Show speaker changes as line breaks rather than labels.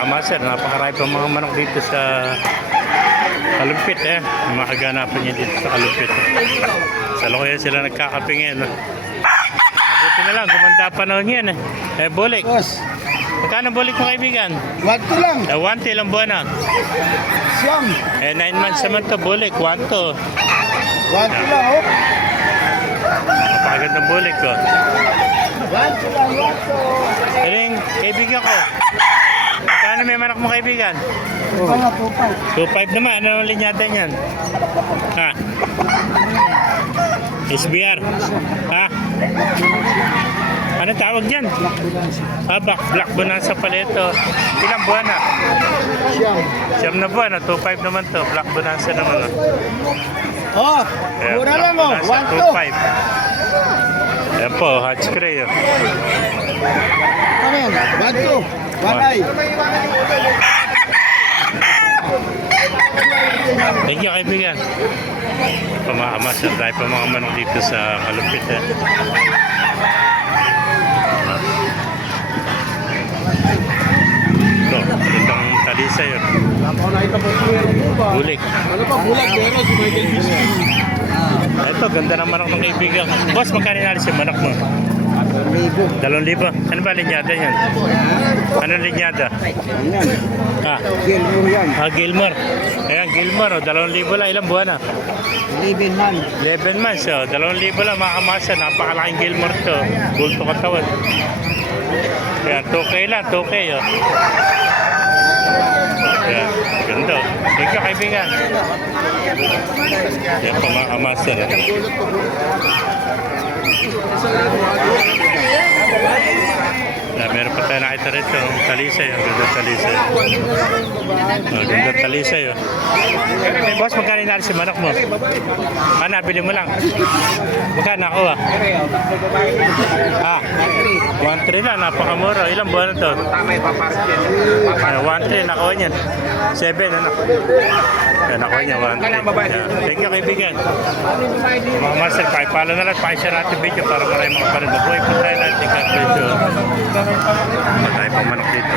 mga master, napakarami pa mga manok dito sa Kalumpit eh. Yung Mga kaganapan niya dito sa Kalumpit. Sa Lokoya sila nagkakapingin. Mabuti na lang, gumanda pa noon yan eh. Eh, bulik.
Boss,
Magkano bulik mo kaibigan?
wag ko lang.
Eh, one till ang buwan na.
Siyam.
Eh, nine months naman to, bulik. One to.
Wag ko lang, oh.
Napakagandang bulik ko.
Wag ko lang.
Ano yung kaibigan ko? Magkano may manak mo kaibigan?
Pa.
2.5 naman. Ano ang linyada niyan? Ha? SBR? Ha? Ano tawag niyan? Ah, black, black bonanza pala ito. Ilang buwan na?
Siyam.
Siyam na buwan na. 2.5 naman to. Black bonanza naman. Oh.
Oh,
Ayan,
mura lang, oh.
bonanza,
One, two.
2.5. Ayan po, hot spray. Oh.
Yan? One, two. Eye.
Thank you, kaibigan. Pamakamas na tayo pa mga manok dito sa Kalumpit. Eh. Ito, magandang talisa yun. Bulik.
Ano pa, bulag, pero si Michael Justin.
Ito, ganda ng manok ng kaibigan. Boss, magkano nalis yung manok mo?
Libo.
Dalawang libo. Ano ba linyada yan? Ano linyada?
Ayan.
Ah,
Gil mo yan.
ah Gilmore. Ayan, Gilmore. Oh, dalawang libo lang. Ilang buwan na?
Libin man.
11 months, oh. Dalawang libo lang mga kamasa. Napakalaking Gilmore to. Bulto katawan. Kaya 2K lang, 2K, oh. Kaya, ganda. oh. Thank you, kaibigan. Yan pa mga kamasa. Eh. Na, meron pa tayo nakita rito. Talisay. Ang ganda talisay. Ang ganda talisay. Oh. Boss, magkano inalis si manok mo? Ah, nabili mo lang. Magkano ako ah? Ah, 1.3 na, napakamura. Ilang buwan na to? Ah, 1.3, nakuha niyan. 7, ano? Kaya nakuha niya, 1.3. Yeah. Thank you, kaibigan. Mga master, pakipala na lang, pakishare natin video para marami mga parin. Mabuhay po tayo bless you. Patay pa manok dito.